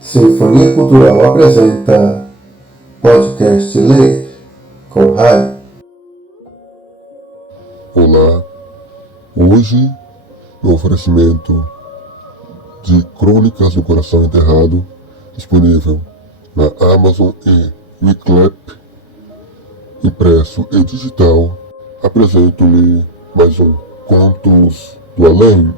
Sinfonia Cultural apresenta podcast Ler com Rai. Olá, hoje no oferecimento de Crônicas do Coração Enterrado, disponível na Amazon e Wiclap, impresso e digital, apresento-lhe mais um Contos do Além.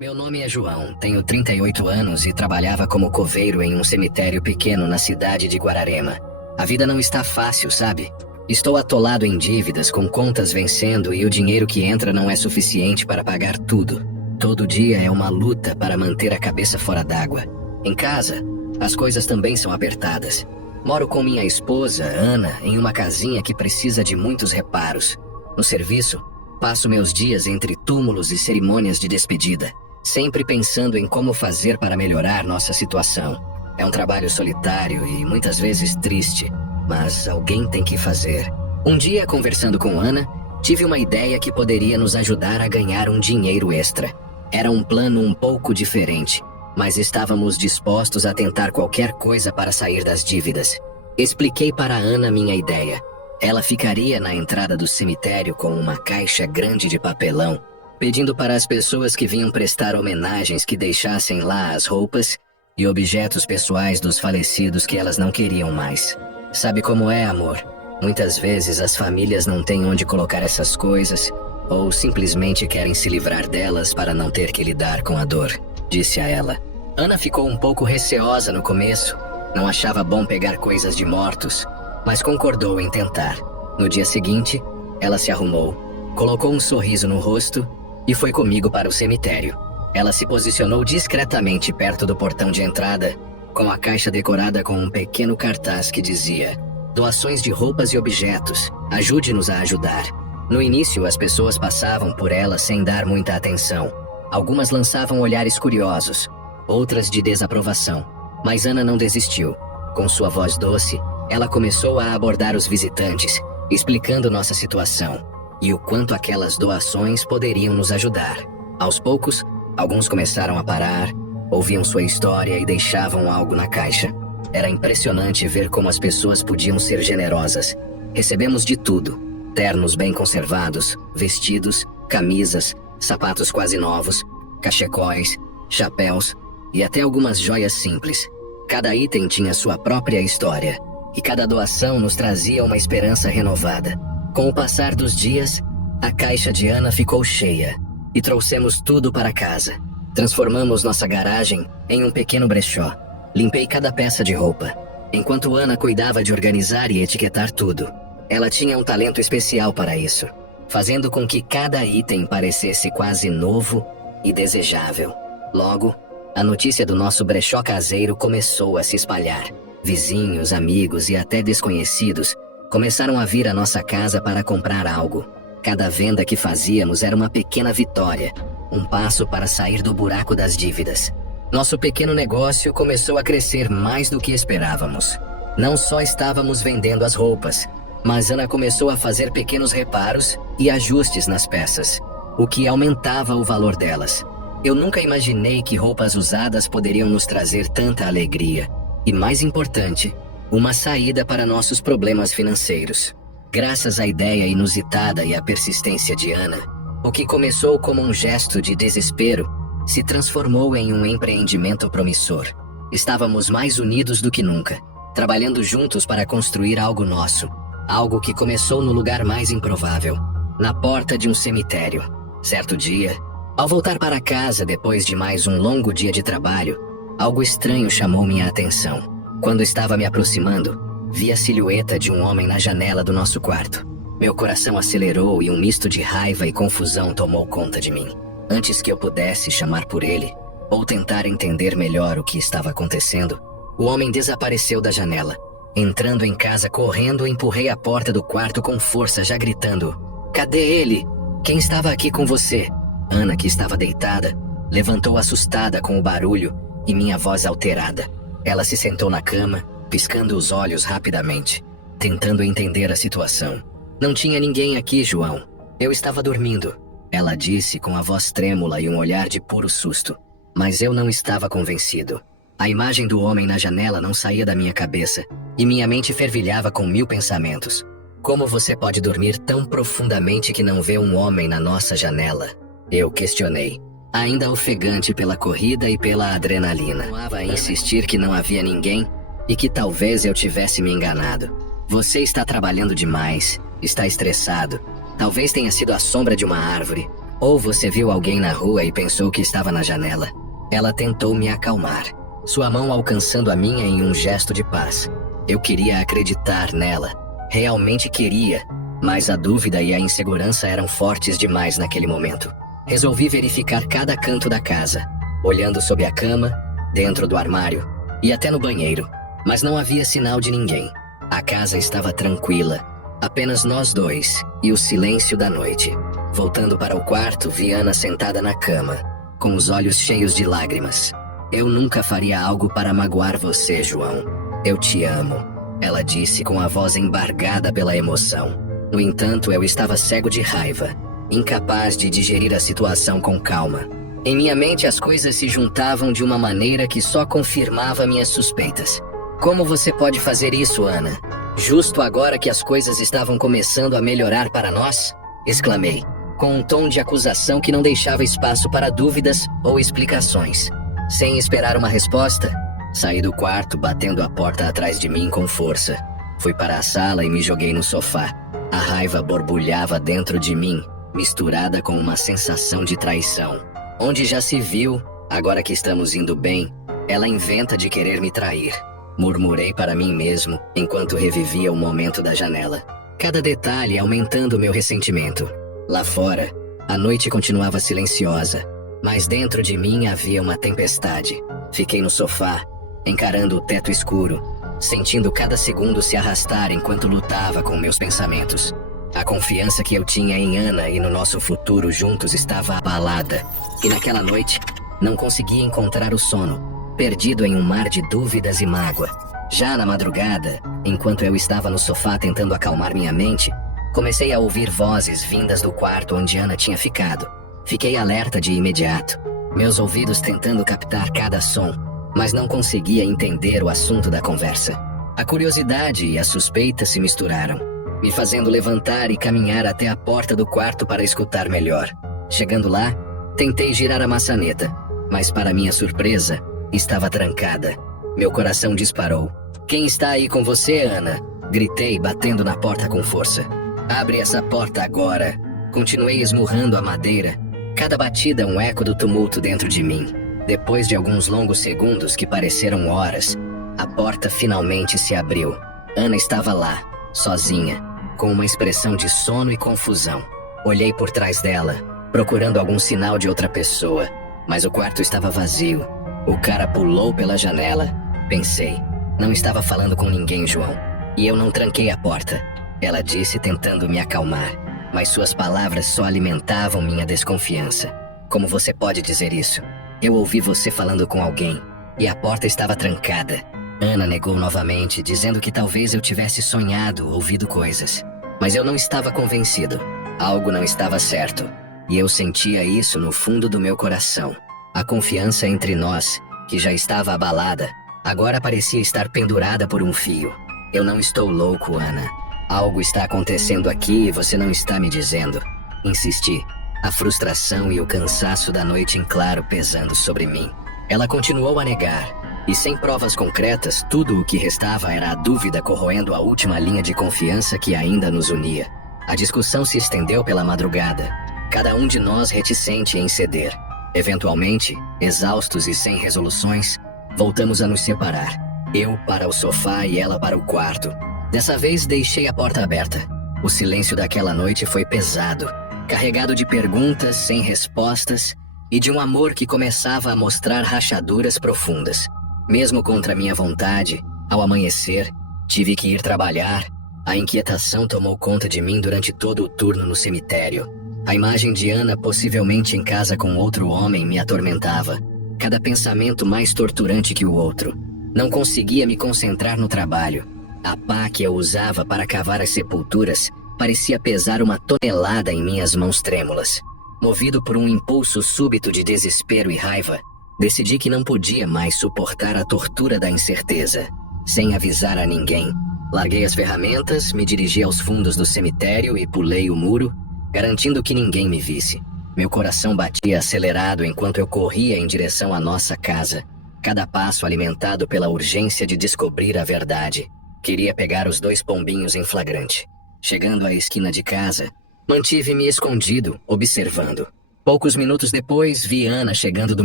Meu nome é João, tenho 38 anos e trabalhava como coveiro em um cemitério pequeno na cidade de Guararema. A vida não está fácil, sabe? Estou atolado em dívidas, com contas vencendo e o dinheiro que entra não é suficiente para pagar tudo. Todo dia é uma luta para manter a cabeça fora d'água. Em casa, as coisas também são apertadas. Moro com minha esposa, Ana, em uma casinha que precisa de muitos reparos. No serviço, passo meus dias entre túmulos e cerimônias de despedida, sempre pensando em como fazer para melhorar nossa situação. É um trabalho solitário e muitas vezes triste, mas alguém tem que fazer. Um dia, conversando com Ana, tive uma ideia que poderia nos ajudar a ganhar um dinheiro extra. Era um plano um pouco diferente, mas estávamos dispostos a tentar qualquer coisa para sair das dívidas. Expliquei para Ana minha ideia. Ela ficaria na entrada do cemitério com uma caixa grande de papelão, pedindo para as pessoas que vinham prestar homenagens que deixassem lá as roupas e objetos pessoais dos falecidos que elas não queriam mais. Sabe como é, amor? Muitas vezes as famílias não têm onde colocar essas coisas ou simplesmente querem se livrar delas para não ter que lidar com a dor, disse a ela. Ana ficou um pouco receosa no começo, não achava bom pegar coisas de mortos, mas concordou em tentar. No dia seguinte, ela se arrumou, colocou um sorriso no rosto e foi comigo para o cemitério. Ela se posicionou discretamente perto do portão de entrada, com a caixa decorada com um pequeno cartaz que dizia: doações de roupas e objetos, ajude-nos a ajudar. No início, as pessoas passavam por ela sem dar muita atenção. Algumas lançavam olhares curiosos, outras de desaprovação. Mas Ana não desistiu. Com sua voz doce, ela começou a abordar os visitantes, explicando nossa situação e o quanto aquelas doações poderiam nos ajudar. Aos poucos, alguns começaram a parar, ouviam sua história e deixavam algo na caixa. Era impressionante ver como as pessoas podiam ser generosas. Recebemos de tudo: ternos bem conservados, vestidos, camisas, sapatos quase novos, cachecóis, chapéus e até algumas joias simples. Cada item tinha sua própria história, e cada doação nos trazia uma esperança renovada. Com o passar dos dias, a caixa de Ana ficou cheia, e trouxemos tudo para casa. Transformamos nossa garagem em um pequeno brechó. Limpei cada peça de roupa, enquanto Ana cuidava de organizar e etiquetar tudo. Ela tinha um talento especial para isso, fazendo com que cada item parecesse quase novo e desejável. Logo, a notícia do nosso brechó caseiro começou a se espalhar. Vizinhos, amigos e até desconhecidos começaram a vir à nossa casa para comprar algo. Cada venda que fazíamos era uma pequena vitória, um passo para sair do buraco das dívidas. Nosso pequeno negócio começou a crescer mais do que esperávamos. Não só estávamos vendendo as roupas, mas Ana começou a fazer pequenos reparos e ajustes nas peças, o que aumentava o valor delas. Eu nunca imaginei que roupas usadas poderiam nos trazer tanta alegria e, mais importante, uma saída para nossos problemas financeiros. Graças à ideia inusitada e à persistência de Ana, o que começou como um gesto de desespero se transformou em um empreendimento promissor. Estávamos mais unidos do que nunca, trabalhando juntos para construir algo nosso, algo que começou no lugar mais improvável, na porta de um cemitério. Certo dia, ao voltar para casa depois de mais um longo dia de trabalho, algo estranho chamou minha atenção. Quando estava me aproximando, vi a silhueta de um homem na janela do nosso quarto. Meu coração acelerou e um misto de raiva e confusão tomou conta de mim. Antes que eu pudesse chamar por ele, ou tentar entender melhor o que estava acontecendo, o homem desapareceu da janela. Entrando em casa correndo, empurrei a porta do quarto com força, já gritando: "Cadê ele? Quem estava aqui com você?" Ana, que estava deitada, levantou assustada com o barulho e minha voz alterada. Ela se sentou na cama, piscando os olhos rapidamente, tentando entender a situação. "Não tinha ninguém aqui, João. Eu estava dormindo", ela disse com a voz trêmula e um olhar de puro susto. Mas eu não estava convencido. A imagem do homem na janela não saía da minha cabeça, e minha mente fervilhava com 1000 pensamentos. Como você pode dormir tão profundamente que não vê um homem na nossa janela? Eu questionei, ainda ofegante pela corrida e pela adrenalina. Continuava a insistir que não havia ninguém e que talvez eu tivesse me enganado. Você está trabalhando demais, está estressado. Talvez tenha sido a sombra de uma árvore. Ou você viu alguém na rua e pensou que estava na janela. Ela tentou me acalmar, sua mão alcançando a minha em um gesto de paz. Eu queria acreditar nela. Realmente queria, mas a dúvida e a insegurança eram fortes demais naquele momento. Resolvi verificar cada canto da casa, olhando sob a cama, dentro do armário e até no banheiro, mas não havia sinal de ninguém. A casa estava tranquila, apenas nós dois e o silêncio da noite. Voltando para o quarto, vi Ana sentada na cama, com os olhos cheios de lágrimas. Eu nunca faria algo para magoar você, João. Eu te amo. Ela disse com a voz embargada pela emoção. No entanto, eu estava cego de raiva, incapaz de digerir a situação com calma. Em minha mente, as coisas se juntavam de uma maneira que só confirmava minhas suspeitas. Como você pode fazer isso, Ana? Justo agora que as coisas estavam começando a melhorar para nós? Exclamei, com um tom de acusação que não deixava espaço para dúvidas ou explicações. Sem esperar uma resposta, saí do quarto, batendo a porta atrás de mim com força. Fui para a sala e me joguei no sofá. A raiva borbulhava dentro de mim, misturada com uma sensação de traição. Onde já se viu, agora que estamos indo bem, ela inventa de querer me trair. Murmurei para mim mesmo, enquanto revivia o momento da janela. Cada detalhe aumentando meu ressentimento. Lá fora, a noite continuava silenciosa, mas dentro de mim havia uma tempestade. Fiquei no sofá, encarando o teto escuro, sentindo cada segundo se arrastar enquanto lutava com meus pensamentos. A confiança que eu tinha em Ana e no nosso futuro juntos estava abalada, e naquela noite, não conseguia encontrar o sono, perdido em um mar de dúvidas e mágoa. Já na madrugada, enquanto eu estava no sofá tentando acalmar minha mente, comecei a ouvir vozes vindas do quarto onde Ana tinha ficado. Fiquei alerta de imediato, meus ouvidos tentando captar cada som, mas não conseguia entender o assunto da conversa. A curiosidade e a suspeita se misturaram, me fazendo levantar e caminhar até a porta do quarto para escutar melhor. Chegando lá, tentei girar a maçaneta, mas para minha surpresa, estava trancada. Meu coração disparou. "Quem está aí com você, Ana?" Gritei, batendo na porta com força. "Abre essa porta agora." Continuei esmurrando a madeira, cada batida um eco do tumulto dentro de mim. Depois de alguns longos segundos que pareceram horas, a porta finalmente se abriu. Ana estava lá, sozinha, com uma expressão de sono e confusão. Olhei por trás dela, procurando algum sinal de outra pessoa, mas o quarto estava vazio. O cara pulou pela janela. Pensei, não estava falando com ninguém, João. E eu não tranquei a porta. Ela disse tentando me acalmar, mas suas palavras só alimentavam minha desconfiança. Como você pode dizer isso? Eu ouvi você falando com alguém, e a porta estava trancada. Ana negou novamente, dizendo que talvez eu tivesse sonhado ou ouvido coisas. Mas eu não estava convencido. Algo não estava certo, e eu sentia isso no fundo do meu coração. A confiança entre nós, que já estava abalada, agora parecia estar pendurada por um fio. Eu não estou louco, Ana. Algo está acontecendo aqui e você não está me dizendo. Insisti, a frustração e o cansaço da noite em claro pesando sobre mim. Ela continuou a negar, e sem provas concretas, tudo o que restava era a dúvida corroendo a última linha de confiança que ainda nos unia. A discussão se estendeu pela madrugada, cada um de nós reticente em ceder. Eventualmente, exaustos e sem resoluções, voltamos a nos separar. Eu para o sofá e ela para o quarto. Dessa vez deixei a porta aberta. O silêncio daquela noite foi pesado, carregado de perguntas sem respostas e de um amor que começava a mostrar rachaduras profundas. Mesmo contra minha vontade, ao amanhecer, tive que ir trabalhar. A inquietação tomou conta de mim durante todo o turno no cemitério. A imagem de Ana possivelmente em casa com outro homem me atormentava, cada pensamento mais torturante que o outro. Não conseguia me concentrar no trabalho. A pá que eu usava para cavar as sepulturas parecia pesar uma tonelada em minhas mãos trêmulas. Movido por um impulso súbito de desespero e raiva, Decidi que não podia mais suportar a tortura da incerteza. Sem avisar a ninguém, larguei as ferramentas, me dirigi aos fundos do cemitério e pulei o muro, garantindo que ninguém me visse. Meu coração batia acelerado enquanto eu corria em direção à nossa casa, cada passo alimentado pela urgência de descobrir a verdade. Queria pegar os 2 pombinhos em flagrante. Chegando à esquina de casa, mantive-me escondido, observando. Poucos minutos depois, vi Ana chegando do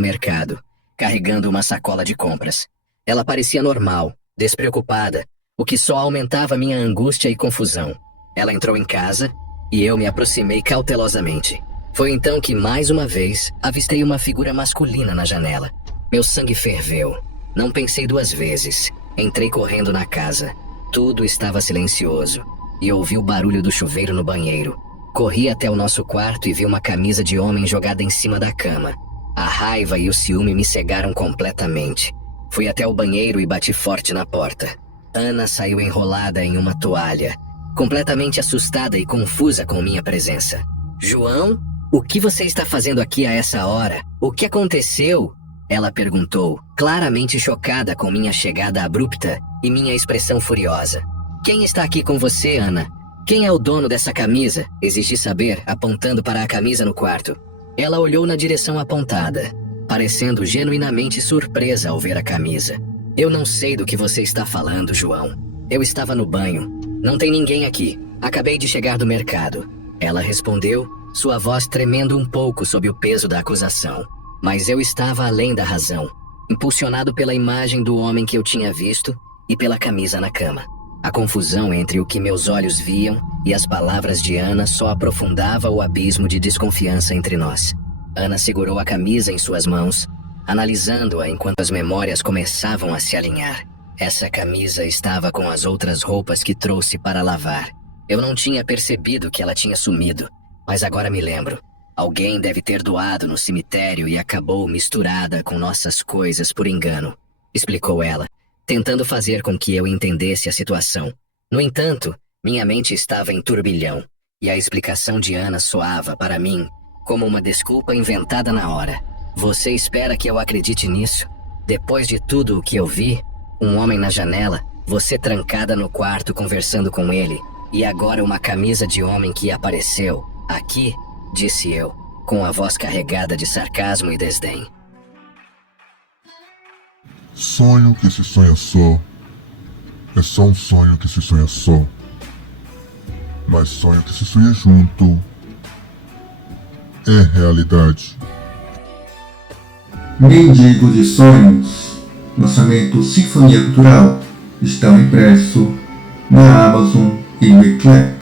mercado, carregando uma sacola de compras. Ela parecia normal, despreocupada, o que só aumentava minha angústia e confusão. Ela entrou em casa e eu me aproximei cautelosamente. Foi então que, mais uma vez, avistei uma figura masculina na janela. Meu sangue ferveu. Não pensei 2 vezes. Entrei correndo na casa. Tudo estava silencioso e ouvi o barulho do chuveiro no banheiro. Corri até o nosso quarto e vi uma camisa de homem jogada em cima da cama. A raiva e o ciúme me cegaram completamente. Fui até o banheiro e bati forte na porta. Ana saiu enrolada em uma toalha, completamente assustada e confusa com minha presença. João, o que você está fazendo aqui a essa hora? O que aconteceu? Ela perguntou, claramente chocada com minha chegada abrupta e minha expressão furiosa. Quem está aqui com você, Ana? Quem é o dono dessa camisa? Exigi saber, apontando para a camisa no quarto. Ela olhou na direção apontada, parecendo genuinamente surpresa ao ver a camisa. Eu não sei do que você está falando, João. Eu estava no banho. Não tem ninguém aqui. Acabei de chegar do mercado. Ela respondeu, sua voz tremendo um pouco sob o peso da acusação. Mas eu estava além da razão, impulsionado pela imagem do homem que eu tinha visto e pela camisa na cama. A confusão entre o que meus olhos viam e as palavras de Ana só aprofundava o abismo de desconfiança entre nós. Ana segurou a camisa em suas mãos, analisando-a enquanto as memórias começavam a se alinhar. Essa camisa estava com as outras roupas que trouxe para lavar. Eu não tinha percebido que ela tinha sumido, mas agora me lembro. Alguém deve ter doado no cemitério e acabou misturada com nossas coisas por engano, explicou ela, tentando fazer com que eu entendesse a situação. No entanto, minha mente estava em turbilhão, e a explicação de Ana soava, para mim, como uma desculpa inventada na hora. Você espera que eu acredite nisso? Depois de tudo o que eu vi, um homem na janela, você trancada no quarto conversando com ele, e agora uma camisa de homem que apareceu, aqui, disse eu, com a voz carregada de sarcasmo e desdém. Sonho que se sonha só. É só um sonho que se sonha só. Mas sonho que se sonha junto é realidade. Mendigo de Sonhos, lançamento Sinfonia Cultural, estão impresso na Amazon e no Eclap.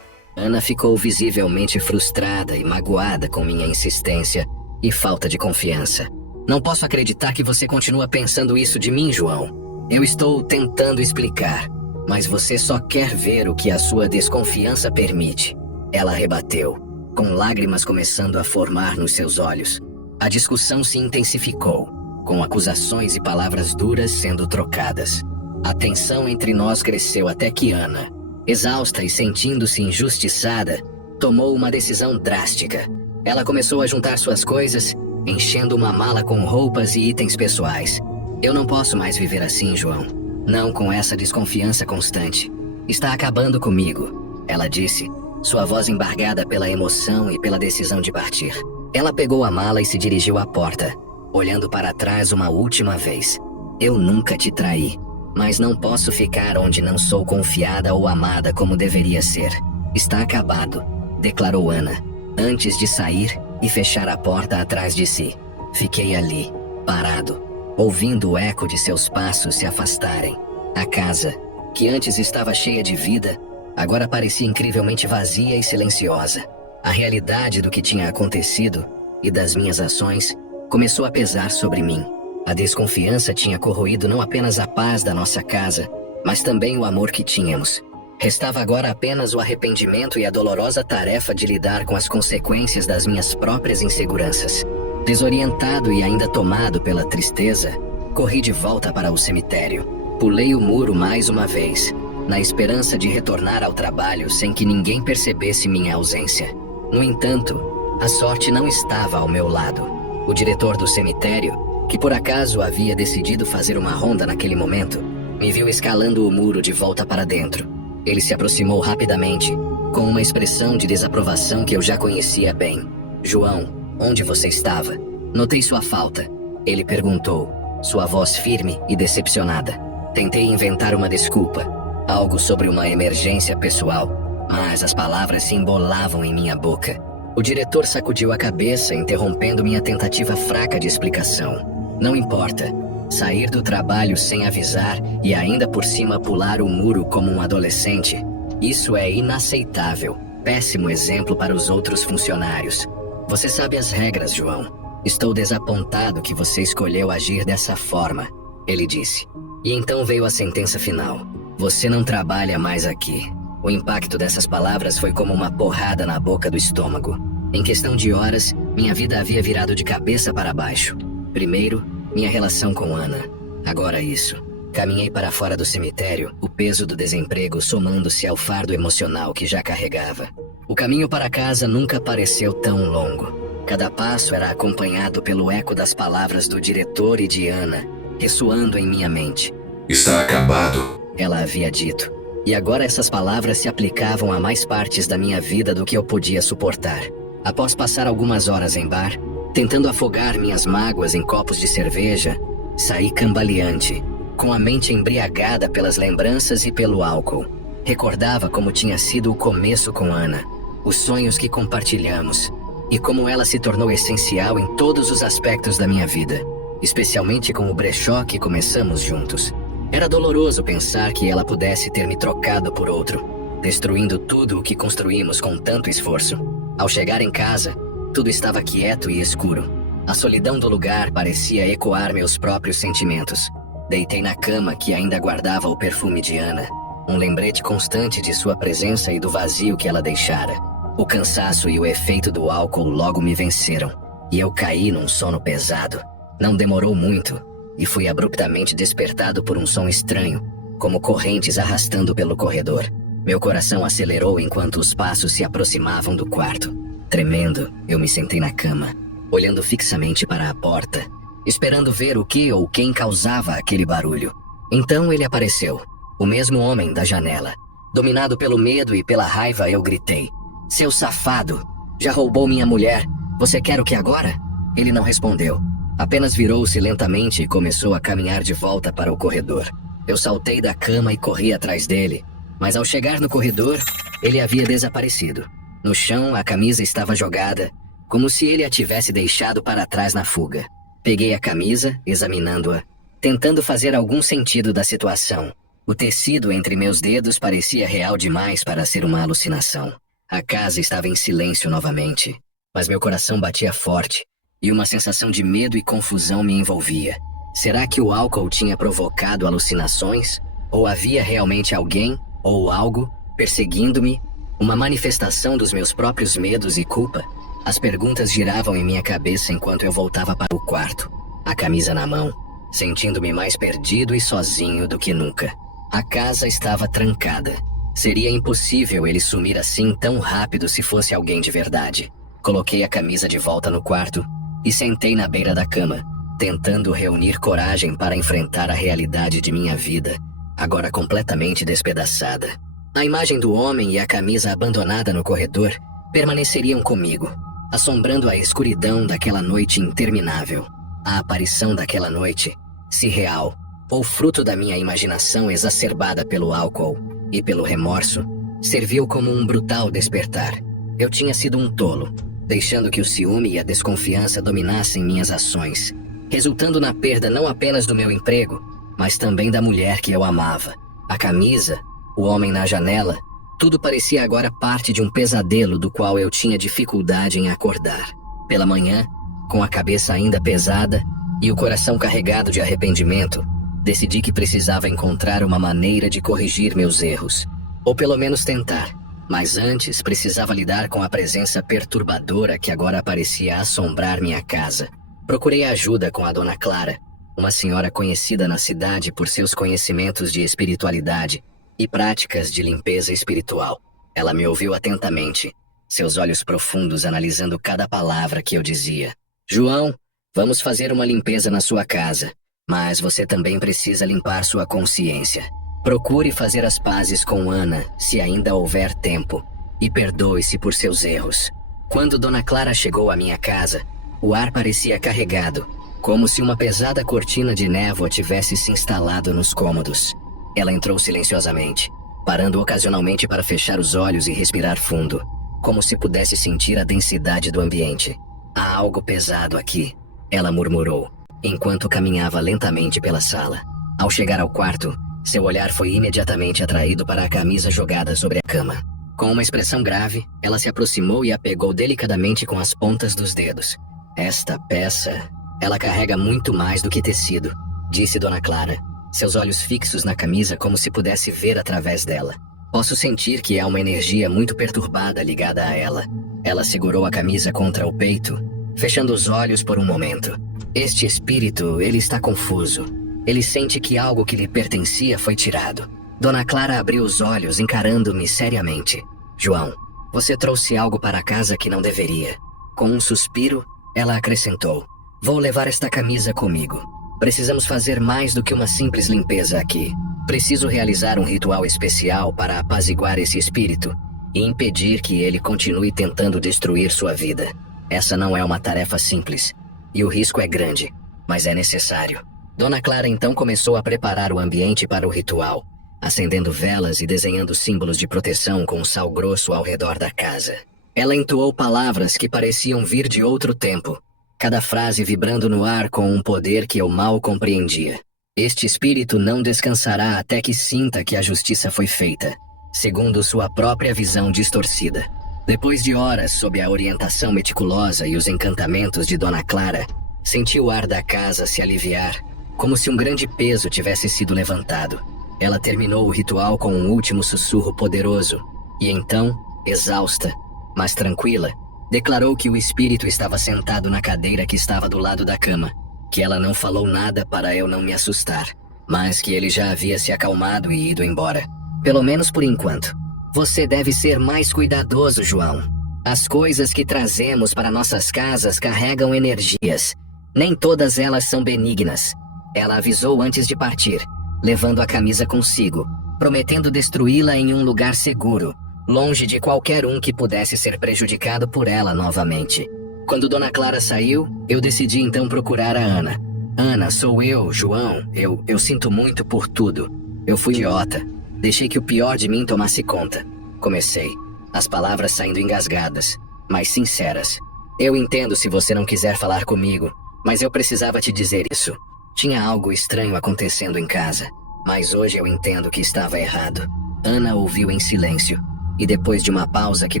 Ana ficou visivelmente frustrada e magoada com minha insistência e falta de confiança. Não posso acreditar que você continua pensando isso de mim, João. Eu estou tentando explicar, mas você só quer ver o que a sua desconfiança permite. Ela rebateu, com lágrimas começando a formar nos seus olhos. A discussão se intensificou, com acusações e palavras duras sendo trocadas. A tensão entre nós cresceu até que Ana, exausta e sentindo-se injustiçada, tomou uma decisão drástica. Ela começou a juntar suas coisas, enchendo uma mala com roupas e itens pessoais. Eu não posso mais viver assim, João. Não com essa desconfiança constante. Está acabando comigo, ela disse, sua voz embargada pela emoção e pela decisão de partir. Ela pegou a mala e se dirigiu à porta, olhando para trás uma última vez. Eu nunca te traí, mas não posso ficar onde não sou confiada ou amada como deveria ser. Está acabado, declarou Ana, antes de sair e fechar a porta atrás de si. Fiquei ali, parado, ouvindo o eco de seus passos se afastarem. A casa, que antes estava cheia de vida, agora parecia incrivelmente vazia e silenciosa. A realidade do que tinha acontecido e das minhas ações começou a pesar sobre mim. A desconfiança tinha corroído não apenas a paz da nossa casa, mas também o amor que tínhamos. Restava agora apenas o arrependimento e a dolorosa tarefa de lidar com as consequências das minhas próprias inseguranças. Desorientado e ainda tomado pela tristeza, corri de volta para o cemitério. Pulei o muro mais uma vez, na esperança de retornar ao trabalho sem que ninguém percebesse minha ausência. No entanto, a sorte não estava ao meu lado. O diretor do cemitério, que por acaso havia decidido fazer uma ronda naquele momento, me viu escalando o muro de volta para dentro. Ele se aproximou rapidamente, com uma expressão de desaprovação que eu já conhecia bem. João, onde você estava? Notei sua falta. Ele perguntou, sua voz firme e decepcionada. Tentei inventar uma desculpa, algo sobre uma emergência pessoal, mas as palavras se embolavam em minha boca. O diretor sacudiu a cabeça, interrompendo minha tentativa fraca de explicação. Não importa. Sair do trabalho sem avisar e ainda por cima pular o muro como um adolescente. Isso é inaceitável. Péssimo exemplo para os outros funcionários. Você sabe as regras, João. Estou desapontado que você escolheu agir dessa forma, ele disse. E então veio a sentença final. Você não trabalha mais aqui. O impacto dessas palavras foi como uma porrada na boca do estômago. Em questão de horas, minha vida havia virado de cabeça para baixo. Primeiro, minha relação com Ana. Agora isso. Caminhei para fora do cemitério, o peso do desemprego somando-se ao fardo emocional que já carregava. O caminho para casa nunca pareceu tão longo. Cada passo era acompanhado pelo eco das palavras do diretor e de Ana, ressoando em minha mente. Está acabado, ela havia dito. E agora essas palavras se aplicavam a mais partes da minha vida do que eu podia suportar. Após passar algumas horas em bar, tentando afogar minhas mágoas em copos de cerveja, saí cambaleante, com a mente embriagada pelas lembranças e pelo álcool. Recordava como tinha sido o começo com Ana, os sonhos que compartilhamos, e como ela se tornou essencial em todos os aspectos da minha vida, especialmente com o brechó que começamos juntos. Era doloroso pensar que ela pudesse ter me trocado por outro, destruindo tudo o que construímos com tanto esforço. Ao chegar em casa, tudo estava quieto e escuro. A solidão do lugar parecia ecoar meus próprios sentimentos. Deitei na cama que ainda guardava o perfume de Ana, um lembrete constante de sua presença e do vazio que ela deixara. O cansaço e o efeito do álcool logo me venceram, e eu caí num sono pesado. Não demorou muito, e fui abruptamente despertado por um som estranho, como correntes arrastando pelo corredor. Meu coração acelerou enquanto os passos se aproximavam do quarto. Tremendo, eu me sentei na cama, olhando fixamente para a porta, esperando ver o que ou quem causava aquele barulho. Então ele apareceu, o mesmo homem da janela. Dominado pelo medo e pela raiva, eu gritei. Seu safado! Já roubou minha mulher! Você quer o que agora? Ele não respondeu. Apenas virou-se lentamente e começou a caminhar de volta para o corredor. Eu saltei da cama e corri atrás dele, mas ao chegar no corredor, ele havia desaparecido. No chão, a camisa estava jogada, como se ele a tivesse deixado para trás na fuga. Peguei a camisa, examinando-a, tentando fazer algum sentido da situação. O tecido entre meus dedos parecia real demais para ser uma alucinação. A casa estava em silêncio novamente, mas meu coração batia forte, e uma sensação de medo e confusão me envolvia. Será que o álcool tinha provocado alucinações? Ou havia realmente alguém, ou algo, perseguindo-me? Uma manifestação dos meus próprios medos e culpa? As perguntas giravam em minha cabeça enquanto eu voltava para o quarto, a camisa na mão, sentindo-me mais perdido e sozinho do que nunca. A casa estava trancada. Seria impossível ele sumir assim tão rápido se fosse alguém de verdade. Coloquei a camisa de volta no quarto e sentei na beira da cama, tentando reunir coragem para enfrentar a realidade de minha vida, agora completamente despedaçada. A imagem do homem e a camisa abandonada no corredor permaneceriam comigo, assombrando a escuridão daquela noite interminável. A aparição daquela noite, se real, ou fruto da minha imaginação exacerbada pelo álcool e pelo remorso, serviu como um brutal despertar. Eu tinha sido um tolo, deixando que o ciúme e a desconfiança dominassem minhas ações, resultando na perda não apenas do meu emprego, mas também da mulher que eu amava. A camisa, o homem na janela, tudo parecia agora parte de um pesadelo do qual eu tinha dificuldade em acordar. Pela manhã, com a cabeça ainda pesada e o coração carregado de arrependimento, decidi que precisava encontrar uma maneira de corrigir meus erros, ou pelo menos tentar. Mas antes precisava lidar com a presença perturbadora que agora parecia assombrar minha casa. Procurei ajuda com a Dona Clara, uma senhora conhecida na cidade por seus conhecimentos de espiritualidade e práticas de limpeza espiritual. Ela me ouviu atentamente, seus olhos profundos analisando cada palavra que eu dizia. João, Vamos fazer uma limpeza na sua casa, mas você também precisa limpar sua consciência. Procure fazer as pazes com Ana, se ainda houver tempo, e perdoe-se por seus erros. Quando Dona Clara chegou à minha casa, o ar parecia carregado, como se uma pesada cortina de névoa tivesse se instalado nos cômodos. Ela entrou silenciosamente, parando ocasionalmente para fechar os olhos e respirar fundo, como se pudesse sentir a densidade do ambiente. Há algo pesado aqui, ela murmurou, enquanto caminhava lentamente pela sala. Ao chegar ao quarto, seu olhar foi imediatamente atraído para a camisa jogada sobre a cama. Com uma expressão grave, ela se aproximou e a pegou delicadamente com as pontas dos dedos. Esta peça, ela carrega muito mais do que tecido, disse Dona Clara, seus olhos fixos na camisa como se pudesse ver através dela. Posso sentir que há uma energia muito perturbada ligada a ela. Ela segurou a camisa contra o peito, fechando os olhos por um momento. Este espírito, ele está confuso. Ele sente que algo que lhe pertencia foi tirado. Dona Clara abriu os olhos, encarando-me seriamente. João, você trouxe algo para casa que não deveria. Com um suspiro, ela acrescentou. Vou levar esta camisa comigo. Precisamos fazer mais do que uma simples limpeza aqui. Preciso realizar um ritual especial para apaziguar esse espírito e impedir que ele continue tentando destruir sua vida. Essa não é uma tarefa simples, e o risco é grande, mas é necessário. Dona Clara então começou a preparar o ambiente para o ritual, acendendo velas e desenhando símbolos de proteção com sal grosso ao redor da casa. Ela entoou palavras que pareciam vir de outro tempo, cada frase vibrando no ar com um poder que eu mal compreendia. Este espírito não descansará até que sinta que a justiça foi feita, segundo sua própria visão distorcida. Depois de horas sob a orientação meticulosa e os encantamentos de Dona Clara, senti o ar da casa se aliviar, como se um grande peso tivesse sido levantado. Ela terminou o ritual com um último sussurro poderoso, e então, exausta, mas tranquila, declarou que o espírito estava sentado na cadeira que estava do lado da cama, que ela não falou nada para eu não me assustar, mas que ele já havia se acalmado e ido embora. Pelo menos por enquanto. Você deve ser mais cuidadoso, João. As coisas que trazemos para nossas casas carregam energias. Nem todas elas são benignas. Ela avisou antes de partir, levando a camisa consigo, prometendo destruí-la em um lugar seguro, longe de qualquer um que pudesse ser prejudicado por ela novamente. Quando Dona Clara saiu, eu decidi então procurar a Ana. Ana, sou eu, João. Eu sinto muito por tudo. Eu fui idiota. Deixei que o pior de mim tomasse conta. Comecei, as palavras saindo engasgadas, mas sinceras. Eu entendo se você não quiser falar comigo, mas eu precisava te dizer isso. Tinha algo estranho acontecendo em casa, mas hoje eu entendo que estava errado. Ana ouviu em silêncio, e depois de uma pausa que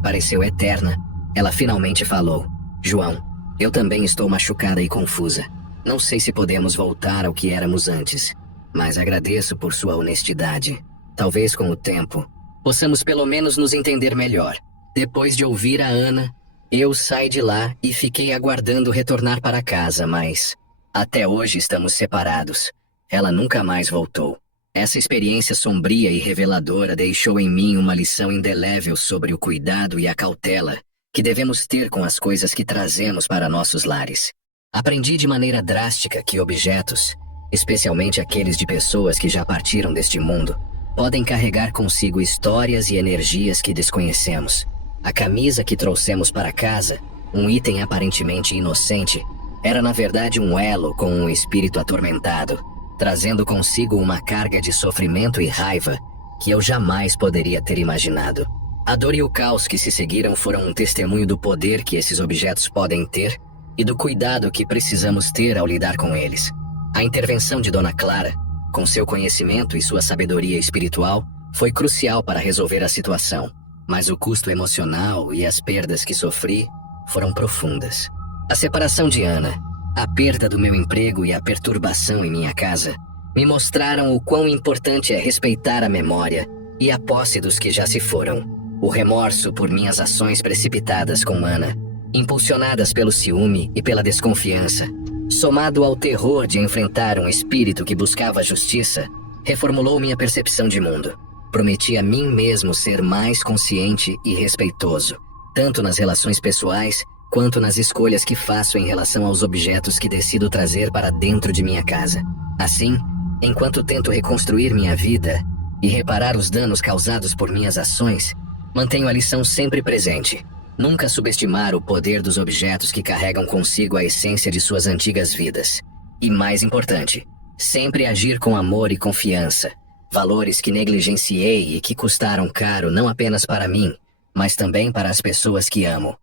pareceu eterna, ela finalmente falou. João, eu também estou machucada e confusa. Não sei se podemos voltar ao que éramos antes, mas agradeço por sua honestidade. Talvez com o tempo, possamos pelo menos nos entender melhor. Depois de ouvir a Ana, eu saí de lá e fiquei aguardando retornar para casa, mas até hoje estamos separados. Ela nunca mais voltou. Essa experiência sombria e reveladora deixou em mim uma lição indelével sobre o cuidado e a cautela que devemos ter com as coisas que trazemos para nossos lares. Aprendi de maneira drástica que objetos, especialmente aqueles de pessoas que já partiram deste mundo, podem carregar consigo histórias e energias que desconhecemos. A camisa que trouxemos para casa, um item aparentemente inocente, era na verdade um elo com um espírito atormentado, trazendo consigo uma carga de sofrimento e raiva que eu jamais poderia ter imaginado. A dor e o caos que se seguiram foram um testemunho do poder que esses objetos podem ter e do cuidado que precisamos ter ao lidar com eles. A intervenção de Dona Clara, com seu conhecimento e sua sabedoria espiritual, foi crucial para resolver a situação, mas o custo emocional e as perdas que sofri foram profundas. A separação de Ana, a perda do meu emprego e a perturbação em minha casa me mostraram o quão importante é respeitar a memória e a posse dos que já se foram. O remorso por minhas ações precipitadas com Ana, impulsionadas pelo ciúme e pela desconfiança, somado ao terror de enfrentar um espírito que buscava justiça, reformulou minha percepção de mundo. Prometi a mim mesmo ser mais consciente e respeitoso, tanto nas relações pessoais quanto nas escolhas que faço em relação aos objetos que decido trazer para dentro de minha casa. Assim, enquanto tento reconstruir minha vida e reparar os danos causados por minhas ações, mantenho a lição sempre presente. Nunca subestimar o poder dos objetos que carregam consigo a essência de suas antigas vidas. E mais importante, sempre agir com amor e confiança. Valores que negligenciei e que custaram caro não apenas para mim, mas também para as pessoas que amo.